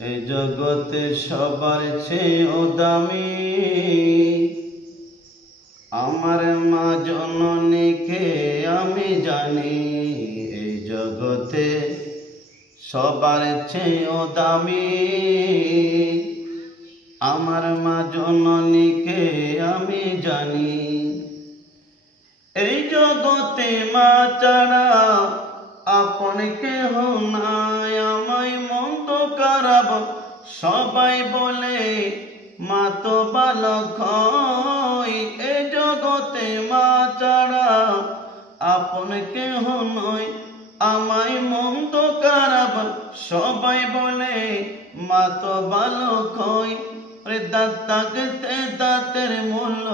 এই জগতে সবার চেয়েও দামি আমার মা জননীকে আমি জানি। এই জগতে সবার চেয়েও দামি আমার মা জননীকে আমি জানি। এই জগতে মা ছাড়া আপন কেহ নাই, আমায় মন্দ খারাপ সবাই বলে মা তো ভালো কয়। এই জগতে মা ছাড়া আপন কেহ নয়, আমায় মন্দ খারাপ সবাই বলে মা তো ভালো কয়। দাঁত থাকতে দাঁতের মূল্য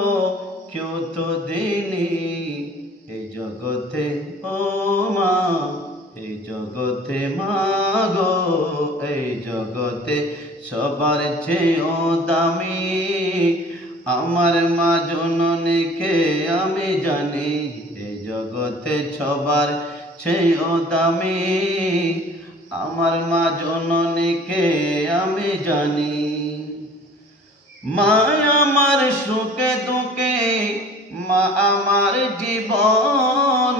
কেউ তো দেয়নি এই জগতে। ও মা এই জগতে মা গো, এই জগতে সবার চেয়েও দামি আমার মা জননীকে আমি জানি। এই জগতে সবার চেয়েও দামি আমার মা জননীকে আমি জানি। মা আমার সুখে দুঃখে, মা আমার জীবন,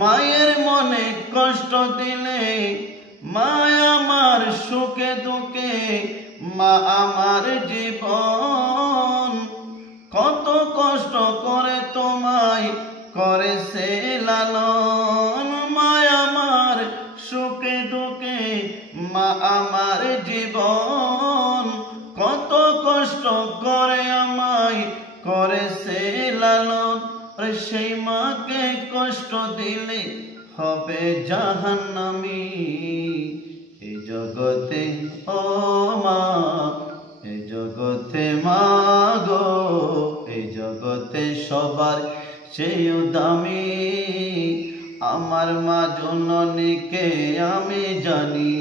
মায়ের মনে কষ্ট দিলে মা আমার সুখে দুঃখে, মা আমার জীবন। কত কষ্ট করে তোমায় করেছে লালন, মা আমার সুখে দুঃখে, মা আমার জীবন। কত কষ্ট করে আমায় করেছে লালন, সেই মাকে কষ্ট দিলে হবে জাহান্নামী। এই জগতে ও মা, এই জগতে মা গো, এই জগতে সবার চেয়েও দামি আমার মা জননীকে আমি জানি।